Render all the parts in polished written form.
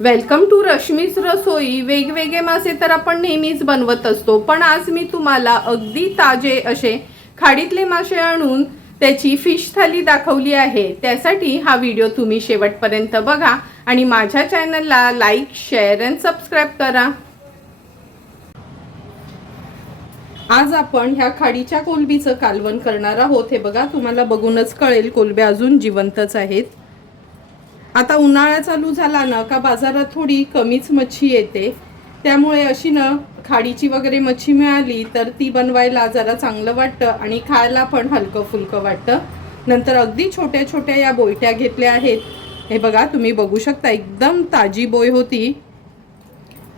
Welcome to Rashmi's रसोई। वेगवेगळे मासे तर आपण नेहमीच बनवत असतो, पण आज मी तुम्हाला अगदी ताजे असे खाडीतले मासे आणून त्याची फिश थाली दाखवली आहे। त्यासाठी हा व्हिडिओ तुम्ही शेवटपर्यंत बघा आणि माझ्या चॅनलला लाईक, शेअर आणि सबस्क्राइब करा। आज आपण ह्या खाडीच्या कोलंबीचं कालवण करणार आहोत। हे बघा, तुम्हाला बघूनच कळेल कोलंब्या अजून जिवंतच आहेत। आता उन्हाळा चालू झाला ना का बाजारात थोडी कमीच मच्छी येते, त्यामुळे अशी ना खाडीची वगैरे मच्छी मिळाली तर ती बनवायला जरा चांगलं वाटतं आणि खायला पण हलकं फुलकं वाटतं। नंतर अगदी छोट्या छोट्या या बोयट्या घेतल्या आहेत। हे बघा, तुम्ही बघू शकता एकदम ताजी बोय होती।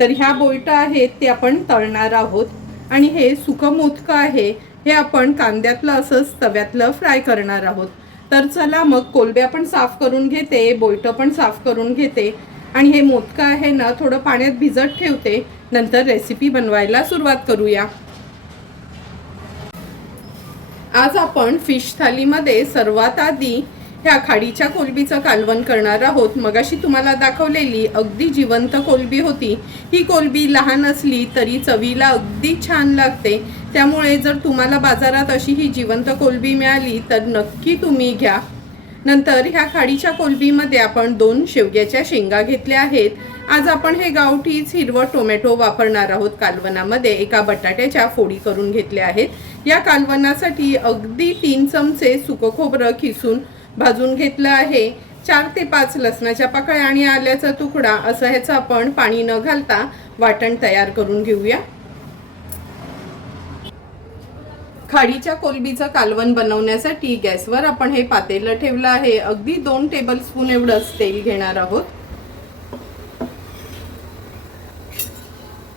तर ह्या बोयटा आहेत ते आपण तळणार आहोत आणि हे सुकं मोदकं आहे, हे आपण कांद्यातलं असंच तव्यातलं फ्राय करणार आहोत। तर चला मग कोलंब्या पण साफ करून घेते, बोयटं पण साफ करून घेते आणि हे मोदकं आहे ना थोडं पाण्यात भिजत ठेवते। नंतर रेसिपी बनवायला सुरुवात करूया। आज आपण फिश थालीमध्ये सर्वात आधी ह्या खाडीच्या कोलंबीचं कालवण करणार आहोत। मगाशी तुम्हाला दाखवलेली अगदी जिवंत कोलंबी होती। ही कोलंबी लहान असली तरी चवीला अगदी छान लागते, त्यामुळे जर तुम्हाला बाजारात अशी ही जिवंत कोलंबी मिळाली तर नक्की तुम्ही घ्या। नंतर ह्या खाडीच्या कोलंबीमध्ये आपण 2 शेवग्याच्या शेंगा घेतल्या आहेत। आज आपण हे गावठीच हिरवं टोमॅटो वापरणार आहोत कालवणामध्ये। एका बटाट्याच्या फोडी करून घेतल्या आहेत। या कालवणासाठी अगदी 3 चमचे सुकं खोबरं खिसून भाजून घेतलं आहे। 4 ते 5 लसणाच्या पाकळ्या आणि आल्याचा तुकडा असं ह्याचं आपण पाणी न घालता वाटण तयार करून घेऊया। खाडीच्या कोलंबीचं कालवण बनवण्यासाठी गॅसवर आपण हे पातेलं ठेवलं आहे। अगदी 2 टेबलस्पून एवढंच तेल घेणार आहोत।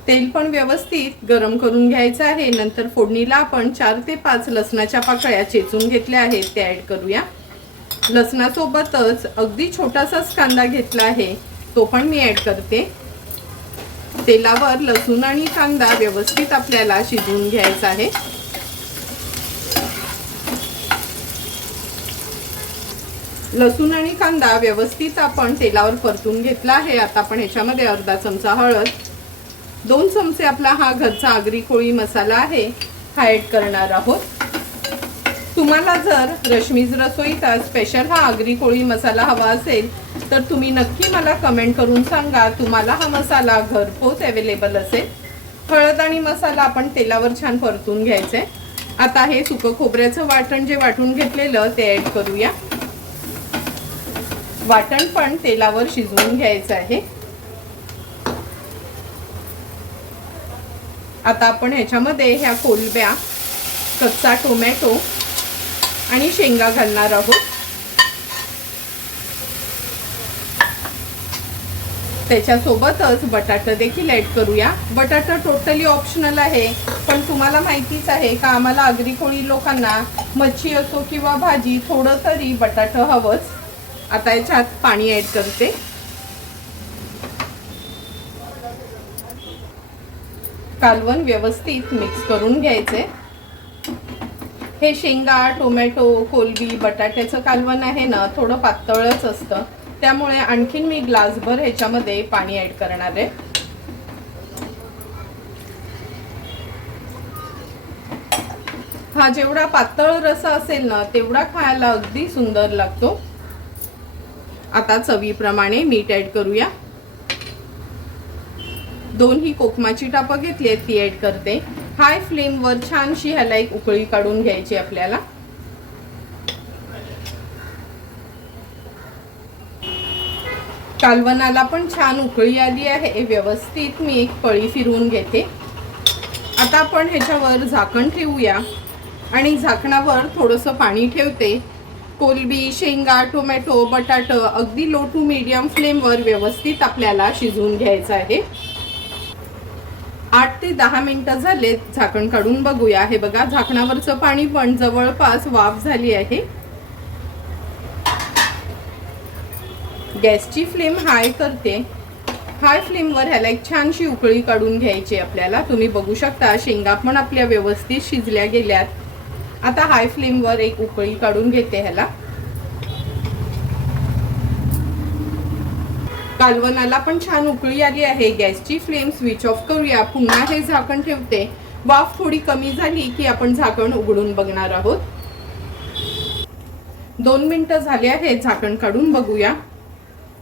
तेल पण व्यवस्थित गरम करून घ्यायचं आहे। नंतर फोडणीला आपण 4 ते 5 लसणाच्या पाकळ्या चेचून घेतल्या आहेत, ते ॲड करूया। लसणासोबतच अगदी छोटासाच कांदा घेतला आहे, तो पण मी ॲड करते। तेलावर लसूण आणि कांदा व्यवस्थित आपल्याला शिजवून घ्यायचा आहे। लसूण आणि कांदा व्यवस्थित आपण तेलावर परतून घेतला आहे। आता आपण ह्याच्यामध्ये अर्धा चमचा हळद, 2 चमचे आपला हा घरचा आगरी कोळी मसाला आहे, हा ॲड करणार आहोत। तुम्हाला जर रश्मीज रसोईचा स्पेशल हा आगरी कोळी मसाला हवा असेल तर तुम्ही नक्की मला कमेंट करून सांगा, तुम्हाला हा मसाला घरपोच अवेलेबल असेल। हळद आणि मसाला आपण तेलावर छान परतून घ्यायचे। आता हे सुकं खोबऱ्याचं वाटण जे वाटून घेतलेलं ते ॲड करूया। वाटण पण तेलावर शिजवून घ्यायचं आहे। आता आपण ह्याच्यामध्ये ह्या कोलंब्या, कच्चा टोमॅटो आणि शेंगा घालणार आहोत। त्याच्यासोबतच बटाटा देखील ॲड करूया। बटाटा टोटली ऑप्शनल आहे, पण तुम्हाला माहितीच आहे का आम्हाला आगरी कोळी लोकांना मच्छी असो किंवा भाजी थोडं तरी बटाटा हवंच। आता याच्यात पाणी ॲड करते। कालवण व्यवस्थित मिक्स करून घ्यायचे। हे शेंगा, टोमॅटो, कोलंबी, बटाट्याचं कालवण आहे ना थोडं पातळच असतं, त्यामुळे आणखीन मी ग्लासभर ह्याच्यामध्ये पाणी ॲड करणार आहे। हा जेवढा पातळ रस्सा असेल ना तेवढा खायला अगदी सुंदर लागतो। आता चवीप्रमाणे मीठ ॲड करूया। 2 ही कोकमाची टापं घेतली आहेत, ती ॲड करते। हाय फ्लेमवर छानशी ह्याला एक उकळी काढून घ्यायची आपल्याला। कालवणाला पण छान उकळी आली आहे, व्यवस्थित मी एक पळी फिरवून घेते। आता आपण ह्याच्यावर झाकण ठेवूया आणि झाकणावर थोडंसं पाणी ठेवते। कोलंबी, शेंगा, टोमॅटो, बटाटा अगदी लो टू मीडियम फ्लेमवर व्यवस्थित आपल्याला शिजवून घ्यायचं आहे। 8 ते 10 मिनिटं झालेत, झाकण काढून बघूया। हे बघा, झाकणावरचं पाणी पण जवळपास वाफ झाली आहे। गॅसची फ्लेम हाय करते। हाय फ्लेमवर ह्याला एक छानशी उकळी काढून घ्यायची आपल्याला। तुम्ही बघू शकता शेंगा पण आपल्या व्यवस्थित शिजल्या गेल्यात। आता हाय फ्लेमवर एक उकळी काढून घेते ह्याला। कालवणाला पण छान उकळी आली आहे. गॅसची फ्लेम स्विच ऑफ करूया. पुन्हा हे झाकण ठेवते. वाफ थोडी कमी झाली की आपण झाकण उघडून बघणार आहोत. 2 मिनिटं झाले आहेत. झाकण काढून बघूया.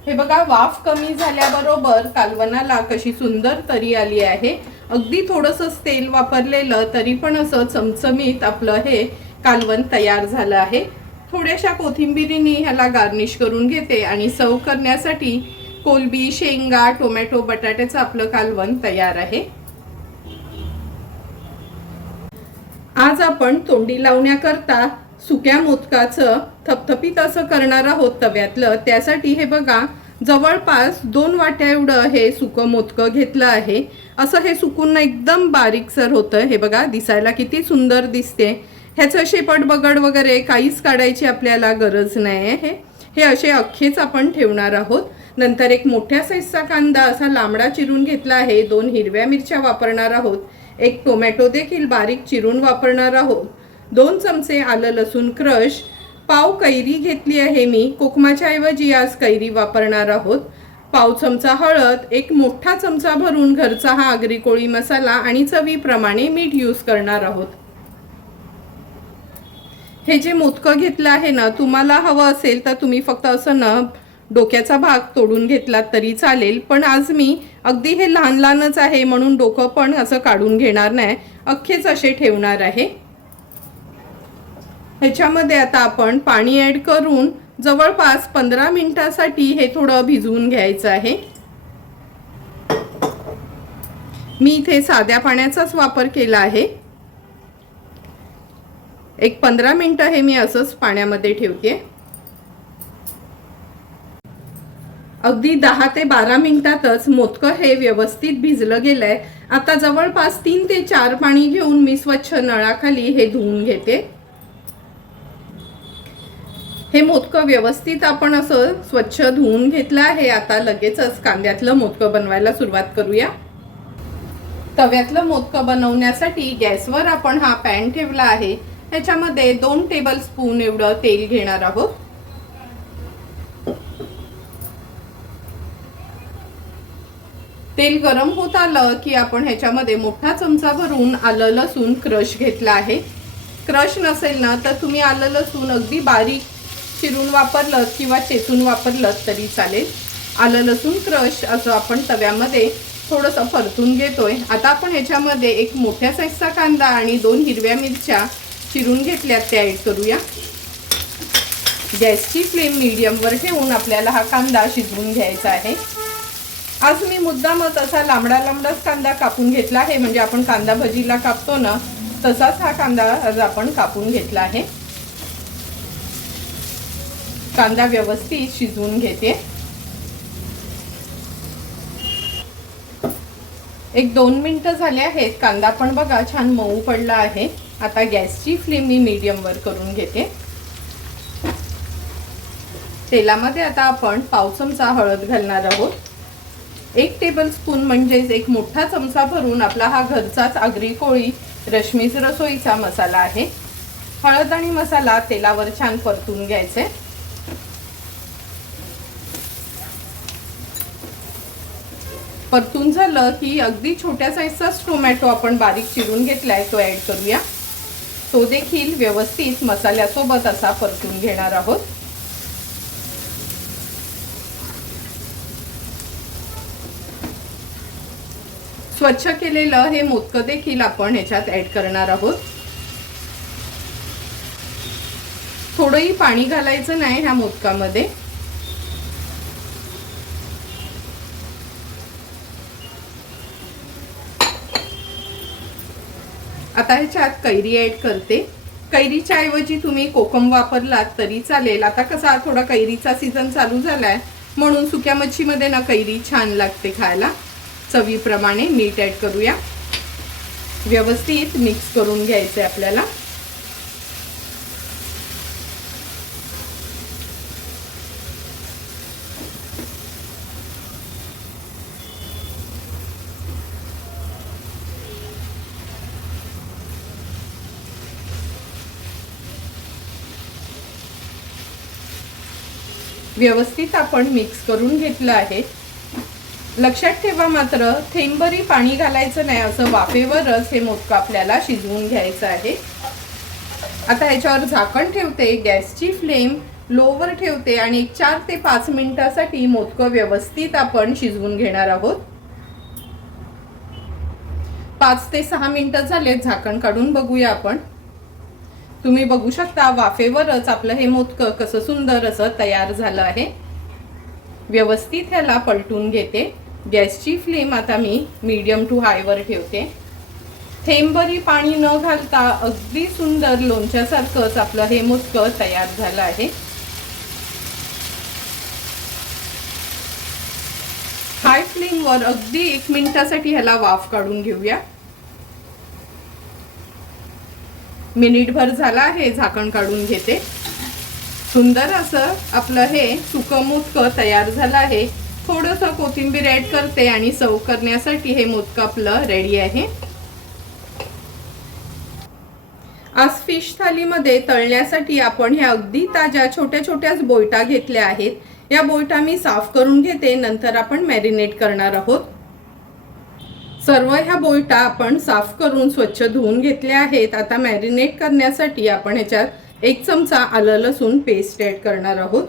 हे बघा, वाफ कमी झाल्याबरोबर कालवणाला कशी सुंदर तरी आली आहे. अगदी थोडंसं तेल वापरलेलं तरी पण असं चमचमीत आपलं हे कालवण तयार झालं आहे. थोड्याशा कोथिंबिरीने ह्याला गार्निश करून घेते आणि सर्व करण्यासाठी कोलबी, शेंगा, टोमॅटो, बटाट्याचं आपलं कालवण तयार आहे. आज आपण तोंडी लावण्याकरता सुक्या मोदकाचं थपथपीत असं करणार आहोत तव्यातलं. त्यासाठी हे बघा, जवळपास 2 वाट्या एवढं हे सुकं मोदकं घेतलं आहे. असं हे सुकून एकदम बारीकसर होतं. हे बघा, दिसायला किती सुंदर दिसते. ह्याचं शेपट बगड वगैरे काहीच काढायची आपल्याला गरज नाही आहे. हे असे अख्खेच आपण ठेवणार आहोत. नंतर एक मोठ्या साईजचा कांदा असा लांबडा चिरून घेतला आहे. 2 हिरव्या मिरच्या वापरणार आहोत. एक टोमॅटो देखील बारीक चिरून वापरणार आहोत. 2 चमचे आलं लसूण क्रश, पाव कैरी घेतली आहे मी. कोकमाच्या ऐवजी आज कैरी वापरणार आहोत. पाव चमचा हळद, एक मोठा चमचा भरून घरचा हा आगरी कोळी मसाला आणि चवीप्रमाणे मीठ यूज करणार आहोत. हे जे मोदकं घेतलं आहे ना, तुम्हाला हवं असेल तर तुम्ही फक्त असं ना डोक्याचा भाग तोडून घेतलात तरी चालेल. पण आज मी अगदी हे लहान लहानच आहे म्हणून डोकं पण असं काढून घेणार नाही. अख्खेच असे ठेवणार आहे. ह्याच्यामध्ये आता आपण पाणी ॲड करून जवळपास 15 मिनिटासाठी हे थोडं भिजवून घ्यायचं आहे. मी इथे साध्या पाण्याचाच वापर केला आहे. एक 15 मिनिटं हे मी असंच पाण्यामध्ये ठेवते. अगदी 10 ते 12 मिनिटातच मोदकं हे व्यवस्थित भिजलं गेलंय. आता जवळपास 3 ते 4 पाणी घेऊन मी स्वच्छ नळाखाली हे धुवून घेते. हे मोदकं व्यवस्थित आपण असं स्वच्छ धुवून घेतलं आहे. आता लगेचच कांद्यातलं मोदकं बनवायला सुरुवात करूया. तव्यातलं मोदकं बनवण्यासाठी गॅसवर आपण हा पॅन ठेवला आहे. ह्याच्यामध्ये 2 टेबलस्पून एवढं तेल घेणार आहोत. तेल गरम होत आलं की आपण ह्याच्यामध्ये मोठा चमचा भरून आलं लसूण क्रश घेतला आहे. क्रश नसेल ना तर तुम्ही आलं लसूण अगदी बारीक चिरून वापरलं किंवा चेचून वापरलं तरी चालेल. आलं लसूण क्रश असं आपण तव्यामध्ये थोडंसं परतून घेतोय. आता आपण ह्याच्यामध्ये एक मोठ्या साईजचा कांदा आणि 2 हिरव्या मिरच्या चिरून घेतल्यात त्या ॲड करूया. गॅसची फ्लेम मीडियमवर ठेवून आपल्याला हा कांदा शिजवून घ्यायचा आहे. आज मी मुद्दामच असा लांबडाच कांदा कापून घेतला आहे. म्हणजे आपण कांदा भजीला कापतो ना, तसाच हा कांदा आज आपण कापून घेतला आहे. कांदा व्यवस्थित शिजवून घेते. एक 2 मिनिटं झाले आहेत. कांदा पण बघा छान मऊ पडला आहे. आता गॅसची फ्लेम मी मीडियमवर करून घेते. तेलामध्ये आता आपण पाव चमचा हळद घालणार आहोत. 1 टेबलस्पून म्हणजेच एक मोठा चमचा भरून आपला हा घरचाच आगरी कोळी रश्मीच रसोईचा मसाला आहे. हळद आणि मसाला तेलावर छान परतून घ्यायचे. परतून झालं की अगदी छोट्या साईजचाच टोमॅटो आपण बारीक चिरून घेतलाय तो ॲड करूया. तो देखील व्यवस्थित मसाल्यासोबत असा परतून घेणार आहोत. स्वच्छ केलेलं हे मोदकं देखील आपण ह्याच्यात ॲड करणार आहोत. थोडंही पाणी घालायचं नाही ह्या मोदकामध्ये. आता ह्याच्यात कैरी ॲड करते. कैरीच्या ऐवजी तुम्ही कोकम वापरलात तरी चालेल. आता कसा थोडा कैरीचा सीझन चालू झालाय म्हणून सुक्या मच्छीमध्ये ना कैरी छान लागते खायला. चवीप्रमाणे मीठ ॲड करूया. व्यवस्थित मिक्स करून घ्यायचे आपल्याला. व्यवस्थित आपण मिक्स करून घेतलं आहे. लक्षात ठेवा मात्र थेंबरी पाणी घालायचं नाही, असं वाफेवरच हे मोदकं आपल्याला शिजवून घ्यायचं आहे। आता याच्यावर झाकण ठेवते, गॅसची फ्लेम लोवर ठेवते आणि 4 ते 5 मिनिटासाठी मोदकं व्यवस्थित आपण शिजवून घेणार आहोत। 5 ते 6 मिनिटं झाले, झाकण काढून बघूया आपण। तुम्ही बघू शकता वाफेवरच आपलं हे मोदकं कसं सुंदर असं तयार झालं आहे। व्यवस्थित ह्याला पलटून घेते। गॅसची फ्लेम आता मी मीडियम टू हाय वर ठेवते। थेंबरी पाणी न घालता अगदी सुंदर लोणच्यासारखंच आपलं हे मोदकं तयार झालं आहे। हाय फ्लेमवर अगदी 1 मिनिटासाठी ह्याला वाफ काढून घेऊया। मिनिटभर झाला आहे, झाकण काढून घेते। सुंदर असं आपलं हे सुकं मोदकं तयार झालं आहे। थोडंसं कोथिंबीर ऍड करते आणि सर्व करण्यासाठी हे मोदकं आपलं रेडी आहे। आज फिश थालीमध्ये तळण्यासाठी आपण ह्या अगदी ताज्या छोट्या छोट्याच बोयटा घेतल्या आहेत। या बोयटा मी साफ करून घेते, नंतर आपण मॅरिनेट करणार आहोत। सर्व ह्या बोयटा आपण साफ करून स्वच्छ धुवून घेतल्या आहेत। आता मॅरिनेट करण्यासाठी आपण ह्याच्यात 1 चमचा आलं लसूण पेस्ट ऍड करणार आहोत।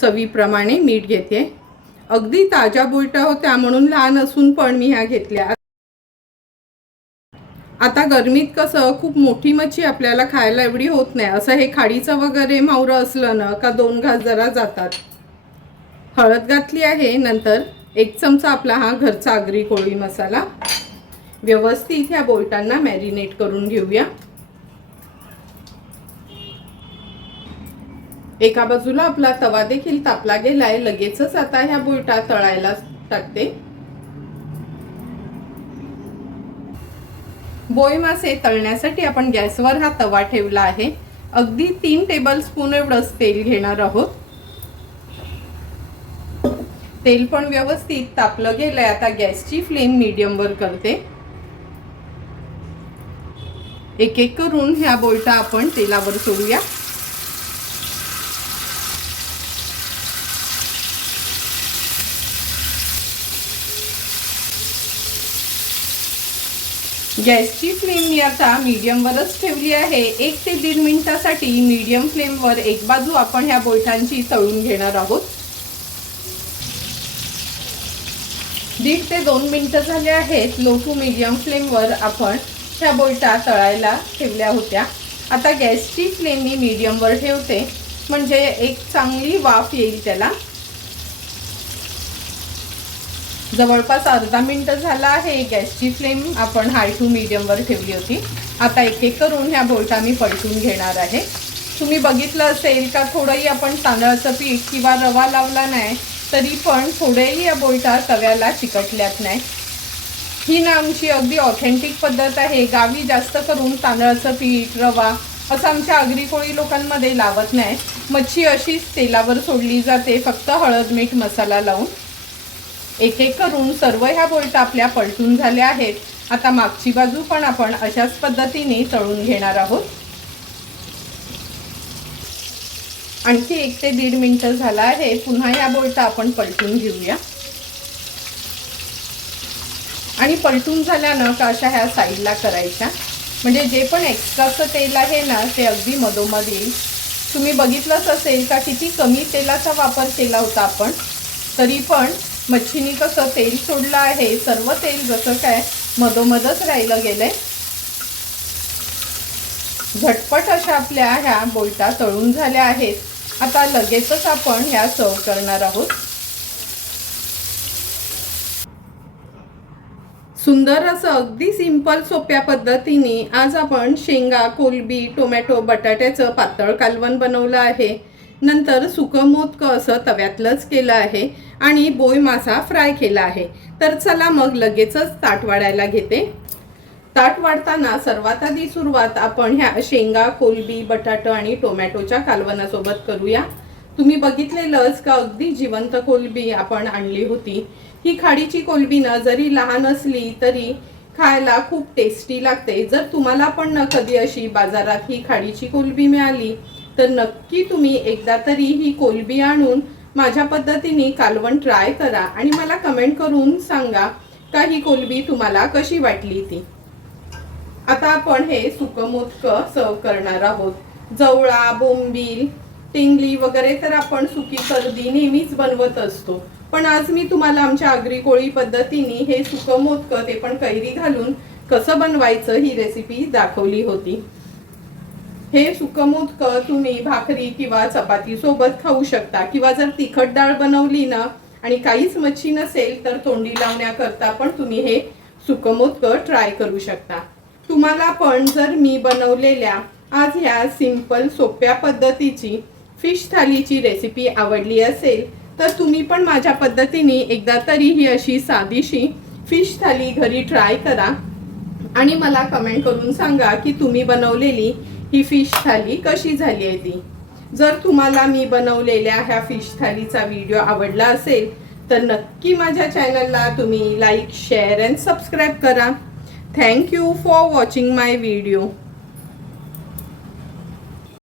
चवीप्रमाणे मीठ घेते। अगदी ताज्या बोयटा होत्या म्हणून लहान असून पण मी ह्या घेतल्या। आता गरमीत कसं खूप मोठी मच्छी आपल्याला खायला एवढी होत नाही, असं हे खाडीचं वगैरे मावरं असलं ना का 2 घास जरा जातात। हळद घातली आहे, नंतर 1 चमचा आपला हा घरचा आगरी कोळी मसाला। व्यवस्थित ह्या बोयटांना मॅरिनेट करून घेऊया। एका बाजूला आपला तवा देखील तापला गेलाय। लगेचच आता ह्या बोयटा तळायला टाकते। बोई मासे तळण्यासाठी आपण गॅसवर हा तवा ठेवला आहे। अगदी 3 टेबलस्पून एवढंच तेल घेणार आहोत। तेल पण व्यवस्थित तापलं गेलंय। आता गॅसची फ्लेम मीडियम वर करते। एक एक करून ह्या बोयटा आपण तेलावर सोडूया। गॅसची फ्लेम मी आता मीडियम वरच ठेवली आहे। 1 ते 1.5 मिनिटासाठी मीडियम फ्लेमवर एक बाजू आपण ह्या बोयटांची तळून घेणार आहोत। 1.5 ते 2 मिनिटं झाले आहेत। लो टू मीडियम फ्लेमवर आपण ह्या बोयटा तळायला ठेवल्या होत्या। आता गॅसची फ्लेम मी मीडियम वर ठेवते, म्हणजे एक चांगली वाफ येईल त्याला। जवळपास अर्धा मिनिट झाला आहे। गॅसची फ्लेम आपण हाय टू मीडियम वर ठेवली होती। आता एक एक करून ह्या बोयटा मी पलटून घेणार आहे। तुम्ही बघितलं असेल का थोडंही आपण तांदळाचं पीठ किंवा रवा लावला नाही तरी पण थोडेही या बोयटा तव्याला चिकटल्यात नाही। ही ना आमची अगदी ऑथेंटिक पद्धत आहे। गावी जास्त करून तांदळाचं पीठ रवा असं आमच्या आगरी कोळी लोकांमध्ये लावत नाही। मच्छी अशीच तेलावर सोडली जाते, फक्त हळद मीठ मसाला लावून। एक एक करून सर्व ह्या बोयटा आपल्या पलटून झाल्या आहेत। आता मागची बाजू पण आपण अशाच पद्धतीने तळून घेणार आहोत। आणखी 1 ते 1.5 मिनिटं झाला आहे। पुन्हा या बोयटा आपण पलटून घेऊया आणि पलटून झाल्यानं का अशा ह्या साईडला करायच्या, म्हणजे जे पण एक्स्ट्राचं तेल आहे ना ते अगदी मधोमध येईल। तुम्ही बघितलंच असेल का किती कमी तेलाचा वापर केला होता आपण, तरी पण मच्छीनी कसं तेल सोडलं आहे। सर्व तेल जसं काय मधोमधच राहिलं गेलंय। झटपट अशा आपल्या ह्या बोयटा तळून झाल्या आहेत। आता लगेचच आपण ह्या सर्व करणार आहोत। सुंदर असं अगदी सिंपल सोप्या पद्धतीने आज आपण शेंगा कोलबी टोमॅटो बटाट्याचं पातळ कालवण बनवलं आहे। नंतर सुकं मोदकं असं तव्यातलंच केलं आहे आणि बोई मासा फ्राय केला आहे। तर चला मग लगेचच ताट वाढायला घेते। ताट वाढताना सर्वात आधी सुरुवात आपण ह्या शेंगा कोलबी बटाटा आणि टोमॅटोच्या कालवणासोबत करूया। तुम्ही बघितलेलंच का अगदी जिवंत कोलबी आपण आणली होती। ही खाडीची कोलबी ना जरी लहान असली तरी खायला खूप टेस्टी लागते। जर तुम्हाला पण न कधी अशी बाजारात ही खाडीची कोलबी मिळाली तर नक्की तुम्ही एकदा तरी ही कोलबी आणून माझ्या पद्धतीने कालवण ट्राय करा आणि मला कमेंट करून सांगा का ही कोलंबी तुम्हाला कशी वाटली ती। आता आपण हे सुकं मोदकं सर्व करणार आहोत। जवळा, बोंबील, टिंगली वगैरे तर आपण सुकी सर्दी नेहमीच बनवत असतो, पण आज मी तुम्हाला आमच्या आगरी कोळी पद्धतीने हे सुकं मोदकं ते पण कैरी घालून कसं बनवायचं ही रेसिपी दाखवली होती। हे सुकं मोदकं तुम्ही भाकरी किंवा चपाती सोबत खाऊ शकता, किंवा जर तिखट डाळ बनवली ना आणि काहीच मच्छी नसेल तर तोंडी लावण्याकरता पण तुम्ही हे सुकं मोदकं ट्राय करू शकता। तुम्हाला पण जर मी बनवलेल्या आज ह्या सिंपल सोप्या पद्धतीची फिश थालीची रेसिपी आवडली असेल तर तुम्ही पण माझ्या पद्धतीने एकदा तरी ही अशी साधीशी फिश थाली घरी ट्राय करा आणि मला कमेंट करून सांगा की तुम्ही बनवलेली ही फिश थाली कशी झाली आहे ती। जर तुम्हाला मी बनवलेल्या ह्या फिश थालीचा व्हिडिओ आवडला असेल तर नक्की माझ्या चॅनलला तुम्ही लाईक, शेअर अँड सबस्क्राईब करा। Thank you for watching my video.